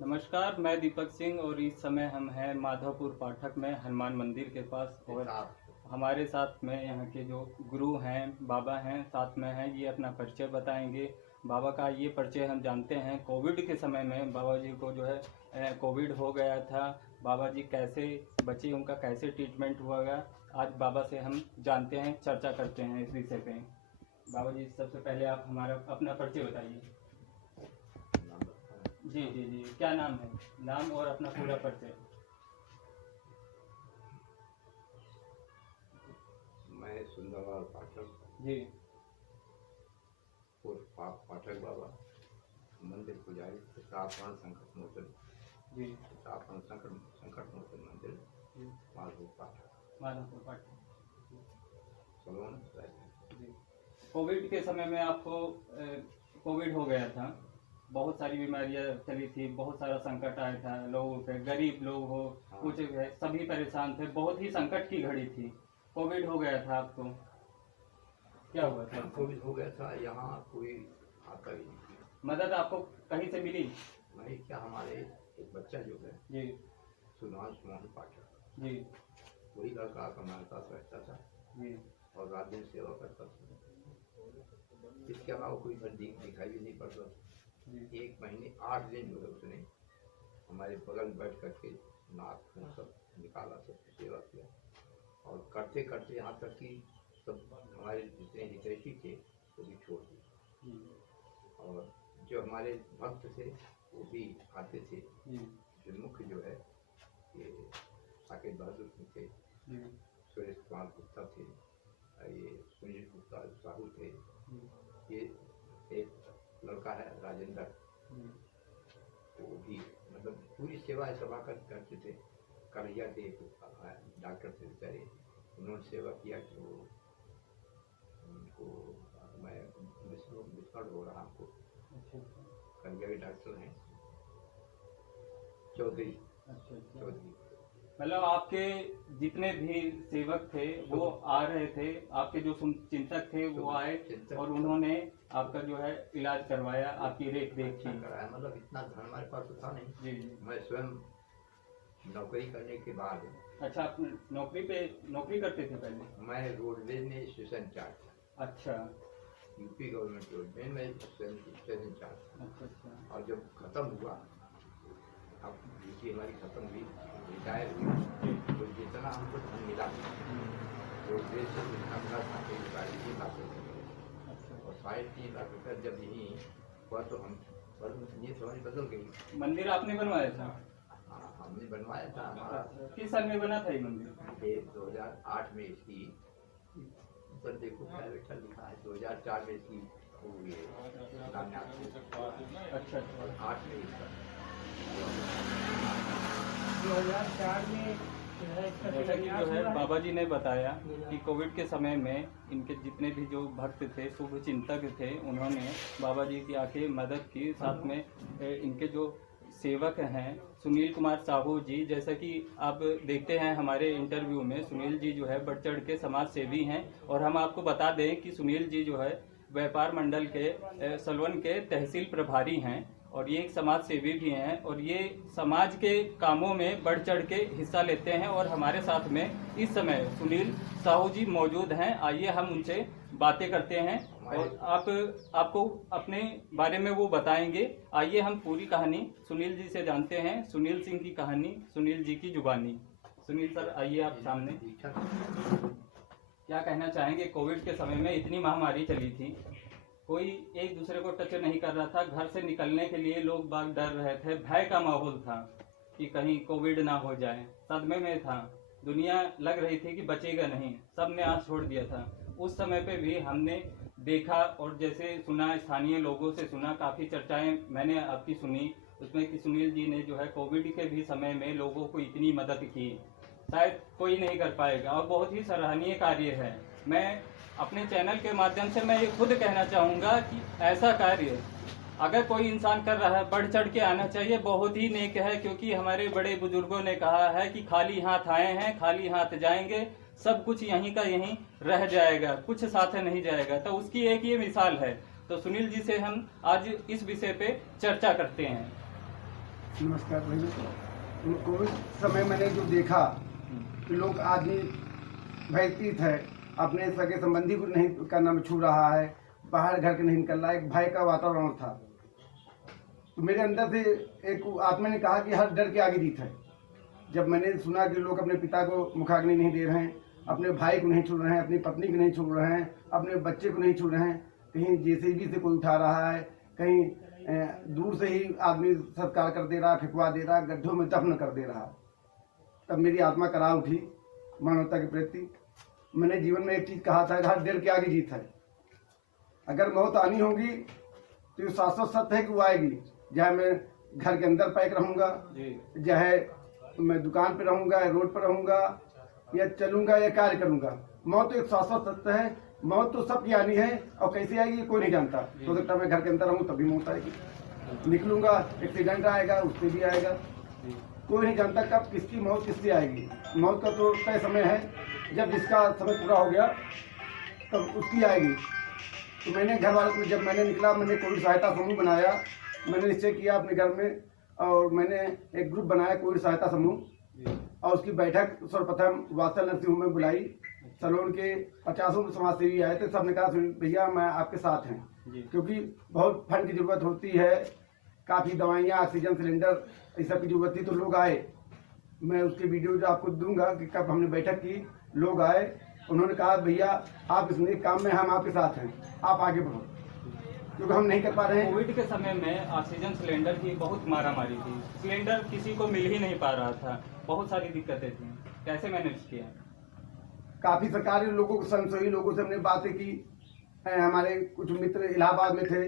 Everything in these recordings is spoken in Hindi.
नमस्कार, मैं दीपक सिंह और इस समय हम हैं माधवपुर पाठक में हनुमान मंदिर के पास और हमारे साथ में यहाँ के जो गुरु हैं, बाबा हैं, साथ में हैं। ये अपना परिचय बताएंगे। बाबा का ये परिचय हम जानते हैं। कोविड के समय में बाबा जी को जो है कोविड हो गया था। बाबा जी कैसे बचे, उनका कैसे ट्रीटमेंट हुआ गया, आज बाबा से हम जानते हैं, चर्चा करते हैं इस विषय पे। बाबा जी, सबसे पहले आप हमारा अपना परिचय बताइए। जी जी जी, क्या नाम है? नाम और अपना पूरा परिचय। मैं सुंदरलाल पाठक जी पाठक बाबा, मंदिर पुजारी, तापमान संकट मोचन जी तापमान संकट मोचन मंदिर, माधवपुर पाठक, माधवपुर पाठक। सलोन। जी, कोविड के समय में आपको कोविड हो गया था। बहुत सारी बीमारियां चली थी, बहुत सारा संकट आया था लोगों पे, गरीब लोग हो, कुछ सभी परेशान थे। बहुत ही संकट की घड़ी थी। कोविड हो गया था आपको, क्या हुआ था? कोविड हो गया था, यहाँ कोई आता ही नहीं। मदद आपको कहीं से मिली? नहीं, क्या हमारे एक बच्चा जो है जी सुधांशु मोहन पाठक, जी वही लड़का हमारे साथ रहता था जी और रात दिन सेवा करता था। इसके अलावा कोई दिखाई भी नहीं पड़ता था। 1 महीने 8 दिन जो है उसने हमारे बगल में बैठ करके नाक खून सब निकाला, सब सेवा किया और करते करते यहाँ तक कि सब हमारे जितने हितैषी थे वो भी छोड़ दिए। और जो हमारे भक्त थे वो भी आते थे। जो मुख्य जो है ये साकेत बहादुर सिंह थे, सुरेश कुमार गुप्ता थे, ये सुनील गुप्ता साहू थे, ये एक लड़का है राजेंद्र, वो भी मतलब पूरी सेवा सभा करते थे। कन्हैया थे, डॉक्टर थे बेचारे, उन्होंने सेवा किया कि वो उनको मैं विस्मरण हो रहा हमको। कन्हैया के डॉक्टर हैं चौधरी। चौधरी मतलब आपके जितने भी सेवक थे वो आ रहे थे, आपके जो चिंतक थे वो आए और उन्होंने आपका जो है इलाज करवाया, आपकी रेख देख की कराया। मतलब इतना धन हमारे पास तो था नहीं। जी मैं स्वयं नौकरी करने के बाद। अच्छा, आप नौकरी करते थे पहले? मैं रोडवेज में स्टेशन इंचार्ज था। अच्छा, यूपी गवर्नमेंट रोडवेज में स्टेशन इंचार्ज था। अच्छा। और जब खत्म हुआ, अब ड्यूटी हमारी खत्म हुई, रिटायर हुई, तो जितना हमको धन मिला रोडवेज से जितना मिला था 3.5 लाख रुपये, और 3.5 लाख रुपये जब यही हुआ तो हम ये हमारी बदल गई। मंदिर आपने बनवाया था? हाँ, हमने बनवाया था। हमारा किस साल में बना था ये मंदिर? ये 2008 में इसकी पर देखो क्या बैठा लिखा है, 2004 में इसकी हो गई है। अच्छा, 8 में इसका 2004 में जैसा कि जो है बाबा जी ने बताया कि कोविड के समय में इनके जितने भी जो भक्त थे, शुभ चिंतक थे, उन्होंने बाबा जी की आके मदद की। साथ में इनके जो सेवक हैं सुनील कुमार साहू जी, जैसा कि आप देखते हैं हमारे इंटरव्यू में, सुनील जी जो है बढ़ चढ़ के समाज सेवी हैं। और हम आपको बता दें कि सुनील जी जो है व्यापार मंडल के सलवन के तहसील प्रभारी हैं और ये एक समाज सेवी भी हैं और ये समाज के कामों में बढ़ चढ़ के हिस्सा लेते हैं। और हमारे साथ में इस समय सुनील साहू जी मौजूद हैं। आइए हम उनसे बातें करते हैं और आपको अपने बारे में वो बताएंगे। आइए हम पूरी कहानी सुनील जी से जानते हैं। सुनील सिंह की कहानी, सुनील जी की जुबानी। सुनील सर, आइए आप सामने। क्या कहना चाहेंगे? कोविड के समय में इतनी महामारी चली थी, कोई एक दूसरे को टच नहीं कर रहा था। घर से निकलने के लिए लोग बाग डर रहे थे, भय का माहौल था कि कहीं कोविड ना हो जाए। सदमे में था दुनिया, लग रही थी कि बचेगा नहीं, सब ने आस छोड़ दिया था। उस समय पे भी हमने देखा और जैसे सुना, स्थानीय लोगों से सुना, काफ़ी चर्चाएं मैंने आपकी सुनी उसमें कि सुनील जी ने जो है कोविड के भी समय में लोगों को इतनी मदद की, शायद कोई नहीं कर पाएगा और बहुत ही सराहनीय कार्य है। मैं अपने चैनल के माध्यम से मैं ये खुद कहना चाहूँगा कि ऐसा कार्य अगर कोई इंसान कर रहा है, बढ़ चढ़ के आना चाहिए। बहुत ही नेक है, क्योंकि हमारे बड़े बुजुर्गों ने कहा है कि खाली हाथ आए हैं, खाली हाथ जाएंगे, सब कुछ यहीं का यहीं रह जाएगा, कुछ साथ नहीं जाएगा। तो उसकी एक ये मिसाल है। तो सुनील जी से हम आज इस विषय पे चर्चा करते हैं। नमस्कार भैया। कोविड समय मैंने जो देखा कि लोग आदमी भयभीत है, अपने सगे संबंधी को नहीं का नाम छू रहा है, बाहर घर के नहीं निकल रहा है, एक भय का वातावरण था। तो मेरे अंदर से एक आत्मा ने कहा कि हर डर के आगे जीत है। जब मैंने सुना कि लोग अपने पिता को मुखाग्नि नहीं दे रहे हैं, अपने भाई को नहीं छू रहे हैं, अपनी पत्नी को नहीं छू रहे हैं, अपने बच्चे को नहीं छू रहे हैं, कहीं जेसीबी से कोई उठा रहा है, कहीं दूर से ही आदमी सत्कार कर दे रहा, फेंकवा दे रहा, गड्ढों में दफन कर दे रहा, तब मेरी आत्मा करा उठी मानवता के प्रति। मैंने जीवन में एक चीज कहा था, हर डर के आगे जीत है। अगर मौत आनी होगी तो ये शाश्वत सत्य है कि वो आएगी, चाहे मैं घर के अंदर पैक रहूंगा, चाहे मैं दुकान पे रहूंगा, रोड पर रहूंगा, या चलूंगा या कार्य करूंगा, मौत एक शाश्वत सत्य है। मौत तो सबकी आनी है, और कैसे आएगी कोई नहीं जानता। हो सकता मैं घर के अंदर रहूँ तभी मौत आएगी, निकलूंगा एक्सीडेंट आएगा, उससे भी आएगा, कोई नहीं जानता कब किसकी मौत किससे आएगी। मौत का तो तय समय है, जब जिसका समय पूरा हो गया तब उसकी आएगी। तो मैंने घर वालों को, जब मैंने निकला, मैंने कोविड सहायता समूह बनाया, मैंने निश्चय किया अपने घर में, और मैंने एक ग्रुप बनाया कोविड सहायता समूह, और उसकी बैठक सर्वप्रथम वात्सल नरसिंह में बुलाई। सलोन के 50 समाज सेवी आए थे, सबने कहा भैया मैं आपके साथ हैं, क्योंकि बहुत फंड की जरूरत होती है, काफ़ी दवाइयाँ, ऑक्सीजन सिलेंडर, इस सब की जरूरत थी। तो लोग आए, मैं उसके वीडियो जो आपको दूंगा कि कब हमने बैठक की, लोग आए, उन्होंने कहा भैया आप इस काम में हम आपके साथ हैं, आप आगे बढ़ो, क्योंकि हम नहीं कर पा रहे हैं। कोविड के समय में ऑक्सीजन सिलेंडर की बहुत मारामारी थी, सिलेंडर किसी को मिल ही नहीं पा रहा था, बहुत सारी दिक्कतें थी, कैसे मैनेज किया? काफ़ी सरकारी लोगों को, संसदीय लोगों से हमने बातें की। हमारे कुछ मित्र इलाहाबाद में थे,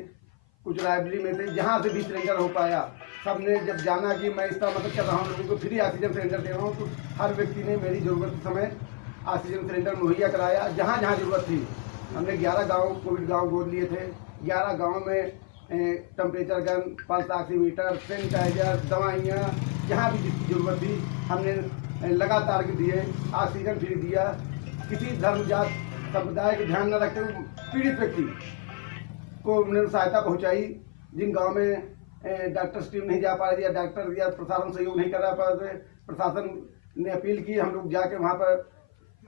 कुछ रायबरेली में थे, जहाँ से भी सिलेंडर हो पाया, सबने जब जाना कि मैं इस तरह मदद कर रहा हूँ, लोगों को फ्री ऑक्सीजन सिलेंडर दे रहा हूँ, तो हर व्यक्ति ने मेरी ज़रूरत के समय ऑक्सीजन सिलेंडर मुहैया कराया। जहाँ जहाँ जरूरत थी, हमने 11 गाँव कोविड गाँव गोद लिए थे। 11 गाँव में temperature gun, pulse oximeter, sanitiser, दवाइयाँ, जहाँ भी जिसकी जरूरत थी हमने लगातार के दिए, ऑक्सीजन फ्री दिया। किसी धर्म जात समुदाय को ध्यान न रखते हुए पीड़ित व्यक्ति को हमने सहायता पहुंचाई। जिन गांव में डॉक्टर्स टीम नहीं जा पा रही, या डॉक्टर या प्रशासन सहयोग नहीं कर रहा पा रहे, प्रशासन ने अपील की, हम लोग जाके वहां पर,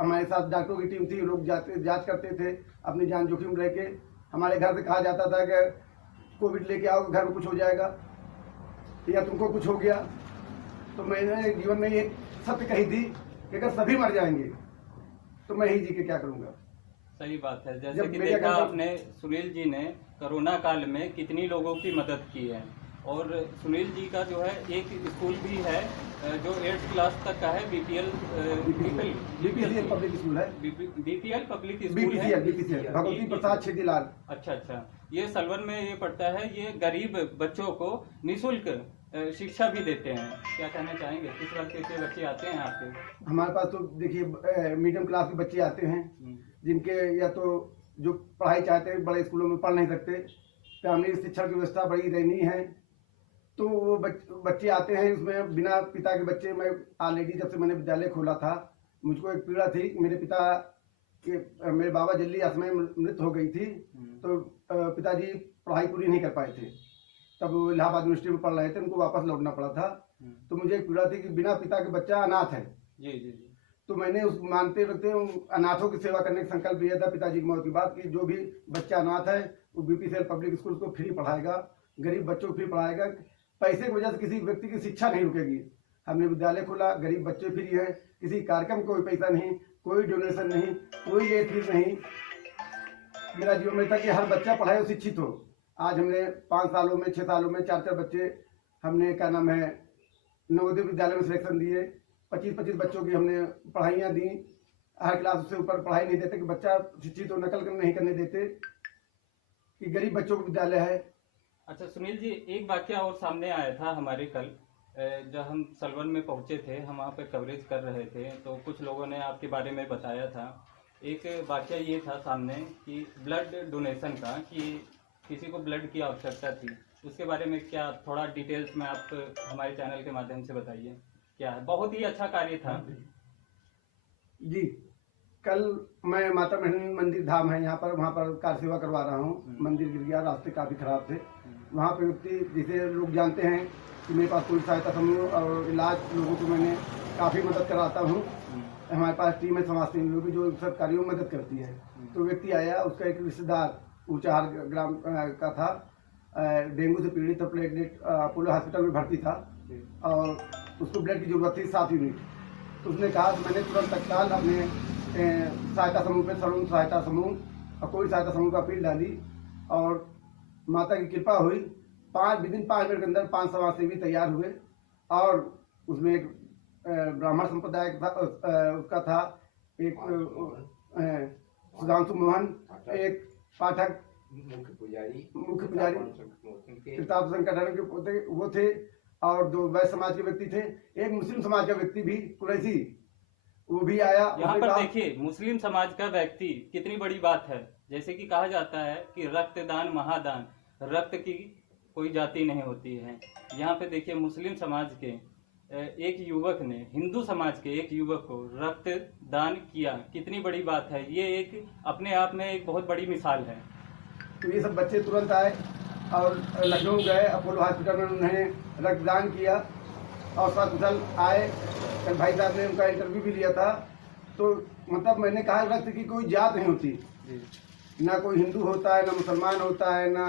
हमारे साथ डॉक्टरों की टीम थी, लोग जाते जांच करते थे, अपनी जान जोखिम रह के। हमारे घर से कहा जाता था कि कोविड लेके आओ, घर में कुछ हो जाएगा या तुमको कुछ हो गया। तो मैंने जीवन में ये सत्य कही थी कि अगर सभी मर जाएंगे तो मैं ही जी के क्या करूँगा। सही बात है। जैसे कि देखा आपने, सुनील जी ने कोरोना काल में कितनी लोगों की मदद की है, और सुनील जी का जो है एक स्कूल भी है जो 8th क्लास तक का है, बीपीएल पब्लिक स्कूल है, बीपीएल पब्लिक स्कूल है, भगवती प्रसाद छेदीलाल। अच्छा, ये सलवन में ये पढ़ता है। ये गरीब बच्चों को निःशुल्क शिक्षा भी देते हैं। क्या कहना चाहेंगे, किस वक्त के बच्चे आते हैं आपके? हमारे पास तो देखिए मीडियम क्लास के बच्चे आते हैं, जिनके या तो जो पढ़ाई चाहते हैं, बड़े स्कूलों में पढ़ नहीं सकते, फैमिली शिक्षा की व्यवस्था बड़ी दयनीय है, तो वो बच्चे आते हैं। उसमें बिना पिता के बच्चे, मैं ऑलरेडी जब से मैंने विद्यालय खोला था, मुझको एक पीड़ा थी। मेरे पिता के, मेरे बाबा जल्दी असमय मृत हो गई थी, तो पिताजी पढ़ाई पूरी नहीं कर पाए थे, तब वो इलाहाबाद यूनिवर्सिटी में पढ़ रहे थे, उनको वापस लौटना पड़ा था। तो मुझे एक पीड़ा थी कि बिना पिता के बच्चा अनाथ है। जी। तो मैंने उस मानते वक्त अनाथों की सेवा करने का संकल्प लिया था पिताजी की मौत की बात, कि जो भी बच्चा अनाथ है वो बीपीसीएल पब्लिक स्कूल को फ्री पढ़ाएगा, गरीब बच्चों को फ्री पढ़ाएगा। पैसे की वजह से किसी व्यक्ति की शिक्षा नहीं रुकेगी। हमने विद्यालय खोला, गरीब बच्चे फ्री हैं, किसी कार्यक्रम कोई पैसा नहीं, कोई डोनेशन नहीं, कोई लेट फीस नहीं। मेरा जीवन में था कि हर बच्चा पढ़ाए और शिक्षित हो। आज हमने 5 सालों में, 6 सालों में 4 बच्चे हमने, क्या नाम है, नवोदय विद्यालय में सिलेक्शन दिए। 25 बच्चों की हमने पढ़ाइयाँ दी। हर क्लास से ऊपर पढ़ाई नहीं देते कि बच्चा शिक्षित हो, नकल नहीं करने देते, कि गरीब बच्चों का विद्यालय है। अच्छा सुनील जी, एक वाक्य और सामने आया था हमारे कल, जब हम सलवन में पहुंचे थे, हम वहाँ पे कवरेज कर रहे थे, तो कुछ लोगों ने आपके बारे में बताया था। एक वाक्य ये था सामने कि ब्लड डोनेशन का, कि किसी को ब्लड की आवश्यकता थी, उसके बारे में क्या थोड़ा डिटेल्स में आप हमारे चैनल के माध्यम से बताइए। क्या है, बहुत ही अच्छा कार्य था जी। कल मैं माता महन मंदिर धाम है यहाँ पर, वहाँ पर कार सेवा करवा रहा हूँ। मंदिर गिर गया, रास्ते काफ़ी खराब थे। वहाँ पे व्यक्ति, जिसे लोग जानते हैं कि मेरे पास कोई सहायता समूह और इलाज लोगों को मैंने काफ़ी मदद कराता हूँ। हमारे पास टीम है समाज सेवी लोग जो सब कार्यों में मदद करती है। तो व्यक्ति आया, उसका एक रिश्तेदार ऊंचाहार ग्राम का था, डेंगू से पीड़ित था, प्लेटलेट अपोलो हॉस्पिटल में भर्ती था और उसको ब्लड की जरूरत थी 7 यूनिट। तो उसने कहा तो मैंने तुरंत तत्काल अपने सहायता समूह पे सड़न सहायता समूह और कोई सहायता समूह का अपील डाली और माता की कृपा हुई। विदिन 5 मिनट के अंदर 5 समाज सेवी तैयार हुए और उसमें एक ब्राह्मण संप्रदाय था, उसका था एक सुधांशु मोहन, एक पाठक मुख्य पुजारी प्रताप संकट के पोते वो थे और 2 वैश्य समाज के व्यक्ति थे। एक मुस्लिम समाज का व्यक्ति भी कुरैशी वो भी आया। यहाँ पर देखिए मुस्लिम समाज का व्यक्ति कितनी बड़ी बात है। जैसे कि कहा जाता है कि रक्तदान महादान, रक्त की कोई जाति नहीं होती है। यहाँ पे देखिए मुस्लिम समाज के एक युवक ने हिंदू समाज के एक युवक को रक्तदान किया, कितनी बड़ी बात है। ये एक अपने आप में एक बहुत बड़ी मिसाल है। तो ये सब बच्चे तुरंत आए और लखनऊ गए, अपोलो हॉस्पिटल में उन्होंने रक्तदान किया और सकुशल आए। कल भाई साहब ने उनका इंटरव्यू भी लिया था। तो मतलब मैंने कहा रक्त की कोई जात नहीं होती, ना कोई हिंदू होता है, ना मुसलमान होता है, ना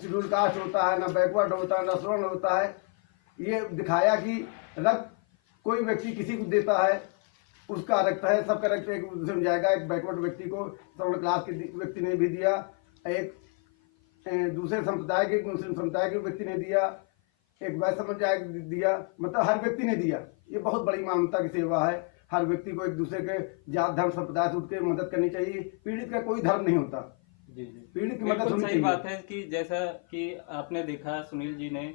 शेड्यूल कास्ट होता है, ना बैकवर्ड होता है, ना सवर्ण होता है। ये दिखाया कि रक्त कोई व्यक्ति किसी को देता है उसका रक्त है, सबका रक्त एक दूसरे में जाएगा। एक बैकवर्ड व्यक्ति को सवर्ण क्लास के व्यक्ति ने भी दिया, एक दूसरे संप्रदाय के मुस्लिम समुदाय के व्यक्ति ने दिया, एक वैश्य समुदाय दिया, मतलब हर व्यक्ति ने दिया। ये बहुत बड़ी मानवता की सेवा है। हर व्यक्ति को एक दूसरे के जात धर्म संप्रदाय से उठ के मदद करनी चाहिए। पीड़ित का कोई धर्म नहीं होता। जी पीड़ित की मदद होनी सही चाहिए। बात है कि जैसा कि आपने देखा सुनील जी ने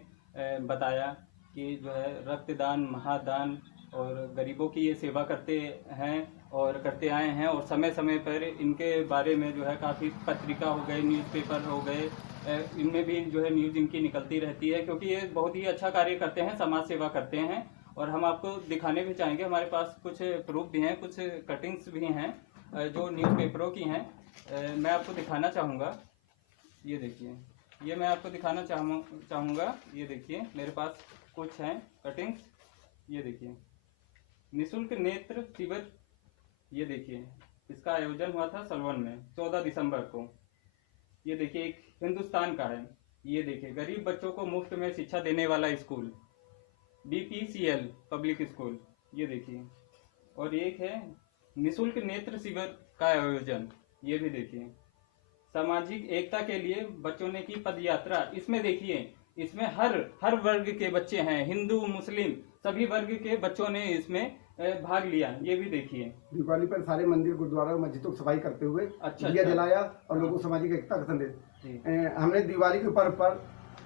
बताया कि जो है रक्तदान महादान और गरीबों की ये सेवा करते हैं और करते आए हैं और समय समय पर इनके बारे में जो है काफ़ी पत्रिका हो गए, न्यूज़पेपर हो गए, इनमें भी जो है न्यूज़ इनकी निकलती रहती है क्योंकि ये बहुत ही अच्छा कार्य करते हैं, समाज सेवा करते हैं। और हम आपको दिखाने भी चाहेंगे, हमारे पास कुछ प्रूफ भी हैं, कुछ कटिंग्स भी हैं जो न्यूज़पेपरों की हैं। मैं आपको दिखाना चाहूँगा। ये देखिए, ये मैं आपको दिखाना चाहूँगा। ये देखिए मेरे पास कुछ हैं कटिंग्स। ये देखिए निःशुल्क नेत्र शिविर, ये देखिए इसका आयोजन हुआ था सलवन में 14 दिसंबर को। ये देखिए एक हिंदुस्तान का है। ये देखिए गरीब बच्चों को मुफ्त में शिक्षा देने वाला स्कूल, BPCL पब्लिक स्कूल। ये देखिए, और एक है निःशुल्क नेत्र शिविर का आयोजन। ये भी देखिए सामाजिक एकता के लिए बच्चों ने की पद यात्रा। इसमें देखिए इसमें हर वर्ग के बच्चे हैं, हिंदू मुस्लिम सभी वर्ग के बच्चों ने इसमें भाग लिया। ये भी देखिए दिवाली पर सारे मंदिर गुरुद्वारा मस्जिदों की सफाई करते हुए दिया जलाया और लोगों को सामाजिक एकता का संदेश। हमने दिवाली के पर्व पर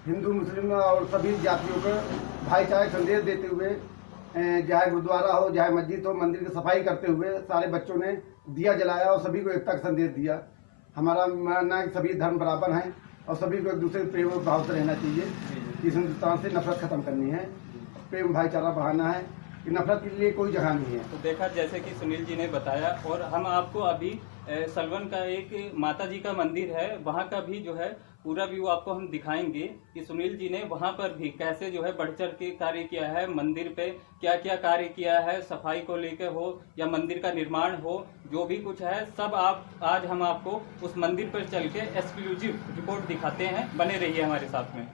हिंदू मुस्लिम और सभी जातियों को भाईचारे संदेश देते हुए चाहे गुरुद्वारा हो चाहे मस्जिद हो, मंदिर की सफाई करते हुए सारे बच्चों ने दिया जलाया और सभी को एकता का संदेश दिया। हमारा मानना है कि सभी धर्म बराबर हैं और सभी को एक दूसरे प्रेम और भाव से रहना चाहिए। इस हिंदुस्तान से नफरत खत्म करनी है, प्रेम भाईचारा बढ़ाना है, कि नफरत के लिए कोई जगह नहीं है। तो देखा जैसे कि सुनील जी ने बताया, और हम आपको अभी सलवन का एक माता जी का मंदिर है, वहाँ का भी जो है पूरा व्यू आपको हम दिखाएंगे कि सुनील जी ने वहाँ पर भी कैसे जो है बढ़ चढ़ के कार्य किया है। मंदिर पे क्या क्या कार्य किया है, सफाई को लेकर हो या मंदिर का निर्माण हो, जो भी कुछ है सब आज हम आपको उस मंदिर पर चल के एक्सक्लूसिव रिपोर्ट दिखाते हैं। बने रहिए हमारे साथ में।